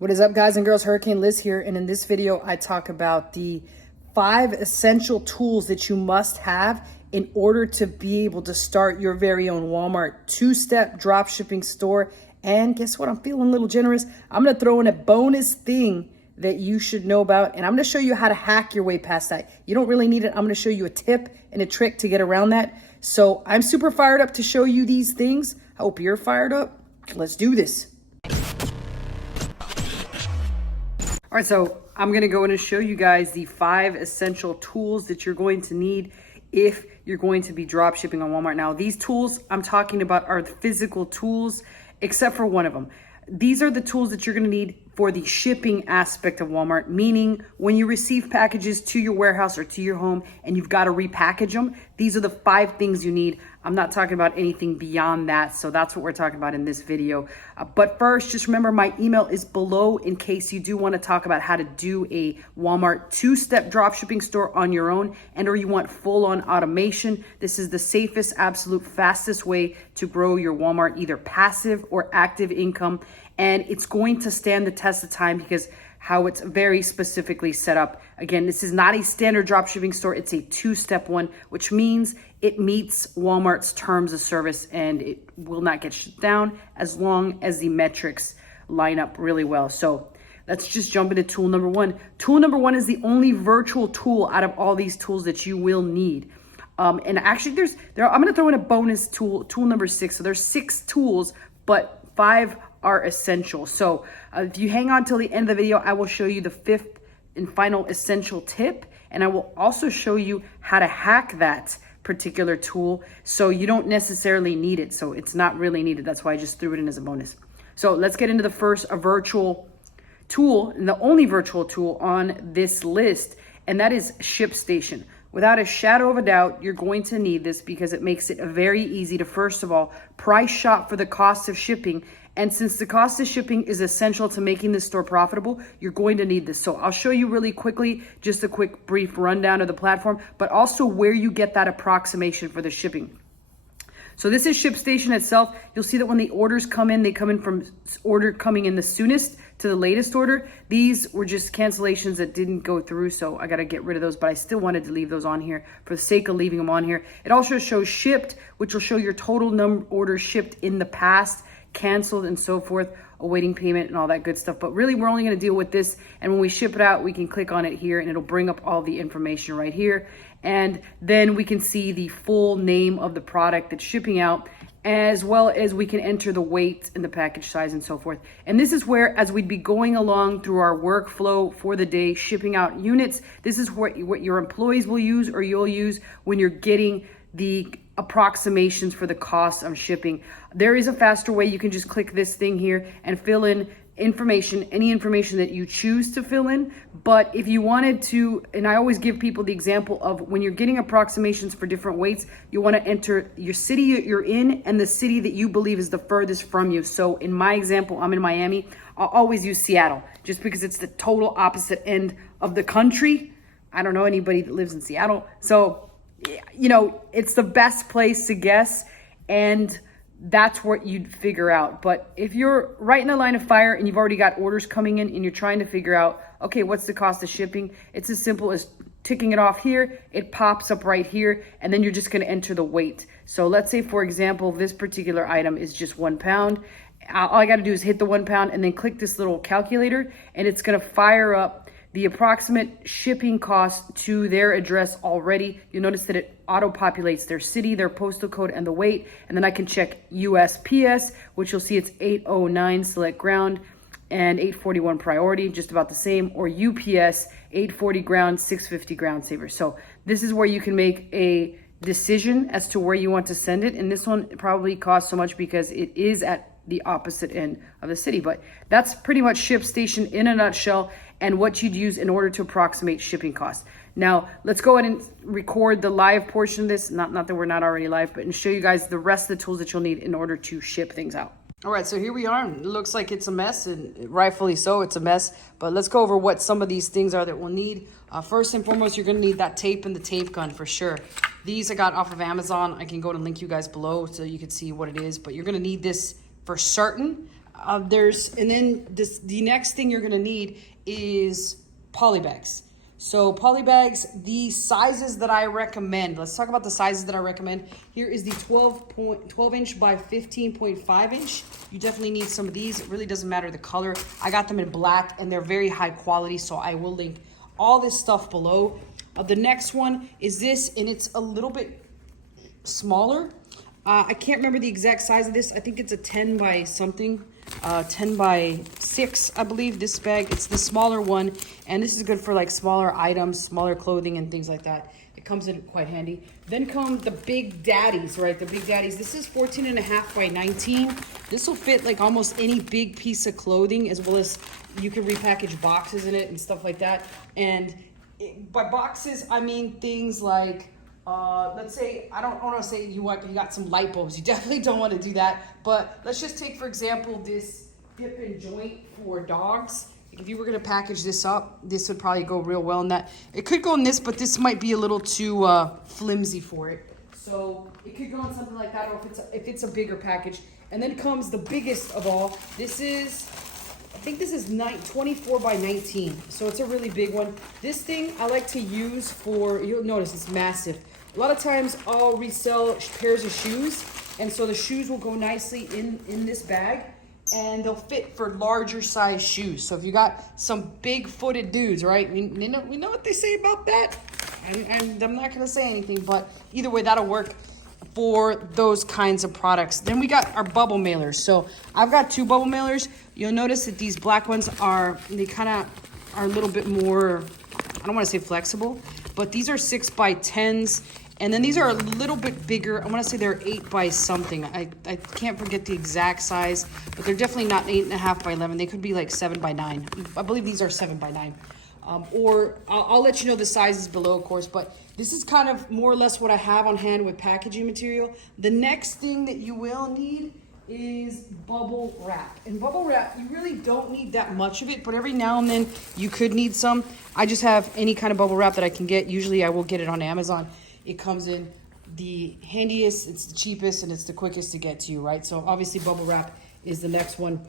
What is up, guys and girls? Hurricane Liz here, and in this video I talk about the 5 essential tools that you must have in order to be able to start your very own Walmart 2-step dropshipping store. And guess what? I'm feeling a little generous. I'm gonna throw in a bonus thing that you should know about, and I'm gonna show you how to hack your way past that. You don't really need it. I'm gonna show you a tip and a trick to get around that. So I'm super fired up to show you these things. I hope you're fired up. Let's do this. All right, so I'm gonna go in and show you guys the 5 essential tools that you're going to need if you're going to be drop shipping on Walmart. Now, these tools I'm talking about are the physical tools, except for one of them. These are the tools that you're gonna need for the shipping aspect of Walmart, meaning when you receive packages to your warehouse or to your home and you've got to repackage them, these are the 5 things you need. I'm not talking about anything beyond that, so that's what we're talking about in this video. But first, just remember my email is below in case you do want to talk about how to do a Walmart 2-step dropshipping store on your own, and or you want full-on automation. This is the safest, absolute fastest way to grow your Walmart, either passive or active income. And it's going to stand the test of time because how it's very specifically set up. Again, this is not a standard dropshipping store. It's a 2-step one, which means it meets Walmart's terms of service and it will not get shut down as long as the metrics line up really well. So let's just jump into tool number 1. Tool number 1 is the only virtual tool out of all these tools that you will need. And actually I'm gonna throw in a bonus tool, tool number 6. So there's 6 tools, but 5 are essential. So if you hang on till the end of the video, I will show you the 5th and final essential tip. And I will also show you how to hack that particular tool so you don't necessarily need it. So it's not really needed. That's why I just threw it in as a bonus. So let's get into the first virtual tool, and the only virtual tool on this list, and that is ShipStation. Without a shadow of a doubt, you're going to need this because it makes it very easy to, first of all, price shop for the cost of shipping. And since the cost of shipping is essential to making this store profitable, you're going to need this. So I'll show you really quickly, just a quick brief rundown of the platform, but also where you get that approximation for the shipping. So this is ShipStation itself. You'll see that when the orders come in, they come in from order coming in the soonest to the latest order. These were just cancellations that didn't go through, so I got to get rid of those, but I still wanted to leave those on here for the sake of leaving them on here. It also shows shipped, which will show your total number of orders shipped in the past, canceled and so forth, awaiting payment and all that good stuff. But really, we're only going to deal with this, and when we ship it out, we can click on it here and it'll bring up all the information right here, and then we can see the full name of the product that's shipping out, as well as we can enter the weight and the package size and so forth. And this is where, as we'd be going along through our workflow for the day, shipping out units, this is what your employees will use or you'll use when you're getting the approximations for the cost of shipping. There is a faster way. You can just click this thing here and fill in information, any information that you choose to fill in. But if you wanted to, and I always give people the example of when you're getting approximations for different weights, you want to enter your city you're in and the city that you believe is the furthest from you. So in my example, I'm in Miami. I'll always use Seattle just because it's the total opposite end of the country. I don't know anybody that lives in Seattle. So, you know, it's the best place to guess, and that's what you'd figure out. But if you're right in the line of fire and you've already got orders coming in and you're trying to figure out, okay, what's the cost of shipping? It's as simple as ticking it off here. It pops up right here, and then you're just going to enter the weight. So let's say, for example, this particular item is just 1 pound. All I got to do is hit the 1 pound and then click this little calculator, and it's going to fire up the approximate shipping cost to their address already. You'll notice that it auto-populates their city, their postal code, and the weight. And then I can check USPS, which you'll see it's 809 select ground and 841 priority, just about the same, or UPS 840 ground, 650 ground saver. So this is where you can make a decision as to where you want to send it. And this one probably costs so much because it is at the opposite end of the city. But that's pretty much ShipStation in a nutshell, and what you'd use in order to approximate shipping costs. Now, let's go ahead and record the live portion of this. Not that we're not already live, but and show you guys the rest of the tools that you'll need in order to ship things out. All right, so here we are. It looks like it's a mess, and rightfully so, it's a mess. But let's go over what some of these things are that we'll need. First and foremost, you're gonna need that tape and the tape gun for sure. These I got off of Amazon. I can go and link you guys below so you can see what it is, but you're gonna need this for certain. And then the next thing you're gonna need is poly bags. So poly bags, the sizes that I recommend. Let's talk about the sizes that I recommend. Here is the 12 inch by 15.5 inch. You definitely need some of these. It really doesn't matter the color. I got them in black and they're very high quality, so I will link all this stuff below. The next one is this, and it's a little bit smaller. I can't remember the exact size of this. I think it's a 10 by something. 10 by 6, I believe, this bag. It's the smaller one, and this is good for like smaller items, smaller clothing and things like that. It comes in quite handy. Then come the big daddies, right? The big daddies. This is 14.5 by 19. This will fit like almost any big piece of clothing, as well as you can repackage boxes in it and stuff like that. And by boxes, I mean things like, let's say, I don't want to say you got some light bulbs. You definitely don't want to do that. But let's just take, for example, this dip and joint for dogs. If you were going to package this up, this would probably go real well in that. It could go in this, but this might be a little too flimsy for it. So it could go in something like that, or if it's a bigger package. And then comes the biggest of all. This is, I think this is 24 by 19. So it's a really big one. This thing I like to use for, you'll notice it's massive. A lot of times I'll resell pairs of shoes, and so the shoes will go nicely in this bag, and they'll fit for larger size shoes. So if you got some big footed dudes, right? We know what they say about that. I'm not gonna say anything, but either way, that'll work for those kinds of products. Then we got our bubble mailers. So I've got 2 bubble mailers. You'll notice that these black ones they kind of are a little bit more, I don't want to say flexible, but these are 6 by 10s. And then these are a little bit bigger. I want to say they're 8 by something. I can't forget the exact size, but they're definitely not 8.5 by 11. They could be like 7 by 9. I believe these are 7 by 9. Or I'll let you know the sizes below, of course, but this is kind of more or less what I have on hand with packaging material. The next thing that you will need is bubble wrap. And bubble wrap, you really don't need that much of it, but every now and then you could need some. I just have any kind of bubble wrap that I can get. Usually I will get it on Amazon. It comes in the handiest, it's the cheapest, and it's the quickest to get to you, right? So obviously bubble wrap is the next one.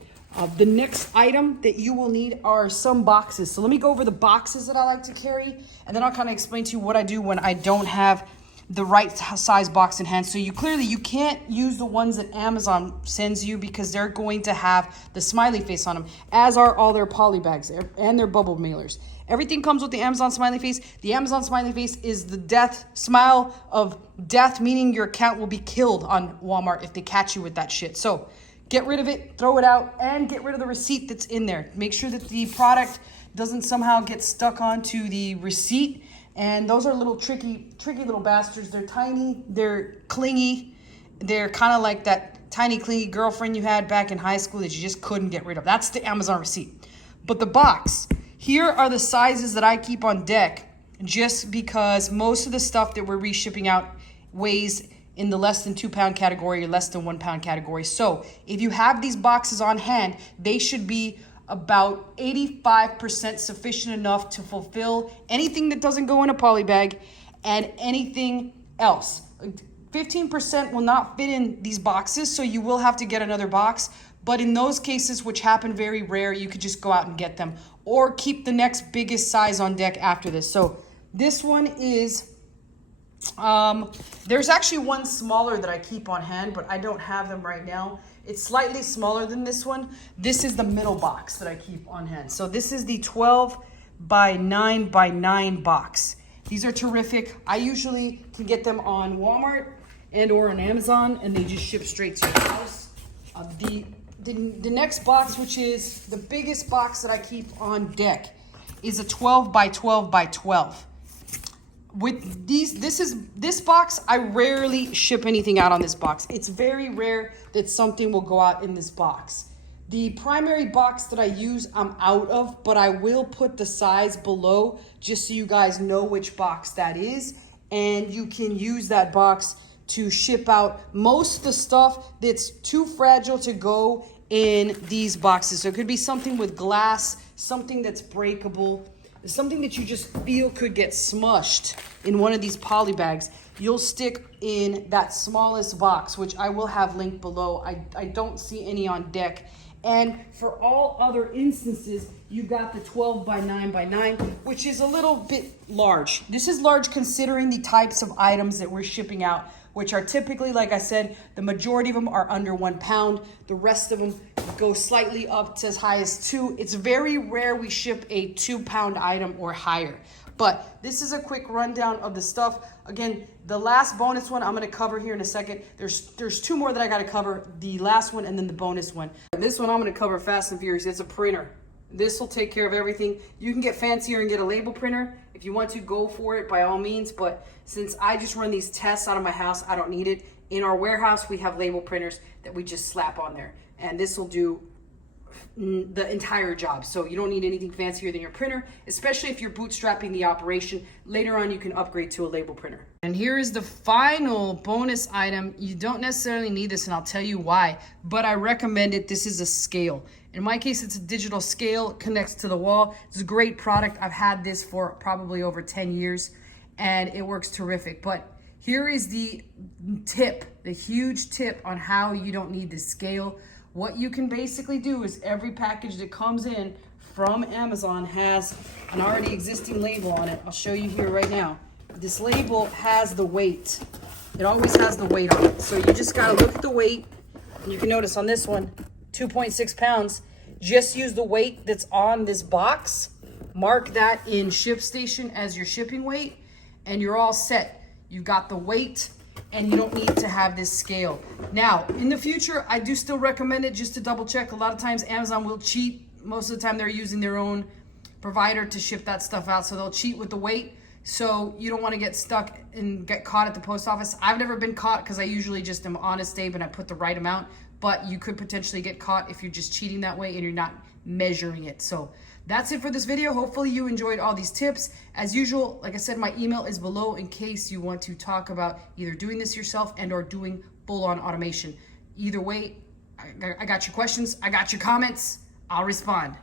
The next item that you will need are some boxes. So let me go over the boxes that I like to carry, and then I'll kind of explain to you what I do when I don't have the right size box in hand. So you can't use the ones that Amazon sends you, because they're going to have the smiley face on them, as are all their poly bags and their bubble mailers. Everything comes with the Amazon smiley face. The Amazon smiley face is the death smile of death, meaning your account will be killed on Walmart if they catch you with that shit. So get rid of it, throw it out, and get rid of the receipt that's in there. Make sure that the product doesn't somehow get stuck onto the receipt. And those are little tricky little bastards. They're tiny, they're clingy. They're kind of like that tiny clingy girlfriend you had back in high school that you just couldn't get rid of. That's the Amazon receipt. But the box, here are the sizes that I keep on deck, just because most of the stuff that we're reshipping out weighs in the less than 2 pound category or less than 1 pound category. So if you have these boxes on hand, they should be about 85% sufficient enough to fulfill anything that doesn't go in a poly bag and anything else. 15% will not fit in these boxes, so you will have to get another box. But in those cases, which happen very rare, you could just go out and get them, or keep the next biggest size on deck after this. So this one is, there's actually one smaller that I keep on hand, but I don't have them right now. It's slightly smaller than this one. This is the middle box that I keep on hand. So this is the 12 by 9 by 9 box. These are terrific. I usually can get them on Walmart and or on Amazon, and they just ship straight to your house. The next box, which is the biggest box that I keep on deck, is a 12 by 12 by 12. With this box, I rarely ship anything out on this box. It's very rare that something will go out in this box. The primary box that I use, I'm out of, but I will put the size below just so you guys know which box that is, and you can use that box to ship out most of the stuff that's too fragile to go in these boxes. So it could be something with glass, something that's breakable, something that you just feel could get smushed in one of these poly bags. You'll stick in that smallest box, which I will have linked below. I don't see any on deck. And for all other instances, you've got the 12 by 9 by 9, which is a little bit large. This is large considering the types of items that we're shipping out, which are typically, like I said, the majority of them are under 1 pound. The rest of them go slightly up to as high as 2. It's very rare we ship a 2-pound item or higher. But this is a quick rundown of the stuff. Again, the last bonus one I'm gonna cover here in a second. There's 2 more that I gotta cover. The last one and then the bonus one. This one I'm gonna cover fast and furious. It's a printer. This will take care of everything. You can get fancier and get a label printer. If you want to, go for it by all means. But since I just run these tests out of my house, I don't need it. In our warehouse, we have label printers that we just slap on there. And this will do the entire job. So you don't need anything fancier than your printer, especially if you're bootstrapping the operation. Later on, you can upgrade to a label printer. And here is the final bonus item. You don't necessarily need this, and I'll tell you why, but I recommend it. This is a scale. In my case, it's a digital scale, connects to the wall. It's a great product. I've had this for probably over 10 years, and it works terrific. But here is the tip, the huge tip on how you don't need the scale. What you can basically do is every package that comes in from Amazon has an already existing label on it. I'll show you here right now. This label has the weight. It always has the weight on it. So you just gotta look at the weight. And you can notice on this one, 2.6 pounds. Just use the weight that's on this box. Mark that in ShipStation as your shipping weight, and you're all set. You've got the weight, and you don't need to have this scale. Now, in the future, I do still recommend it just to double check. A lot of times Amazon will cheat. Most of the time they're using their own provider to ship that stuff out, so they'll cheat with the weight. So you don't want to get stuck and get caught at the post office. I've never been caught because I usually just am honest, Abe, and I put the right amount, but you could potentially get caught if you're just cheating that way and you're not measuring it. So that's it for this video. Hopefully you enjoyed all these tips. As usual, like I said, my email is below in case you want to talk about either doing this yourself and or doing full-on automation. Either way, I got your questions, I got your comments, I'll respond.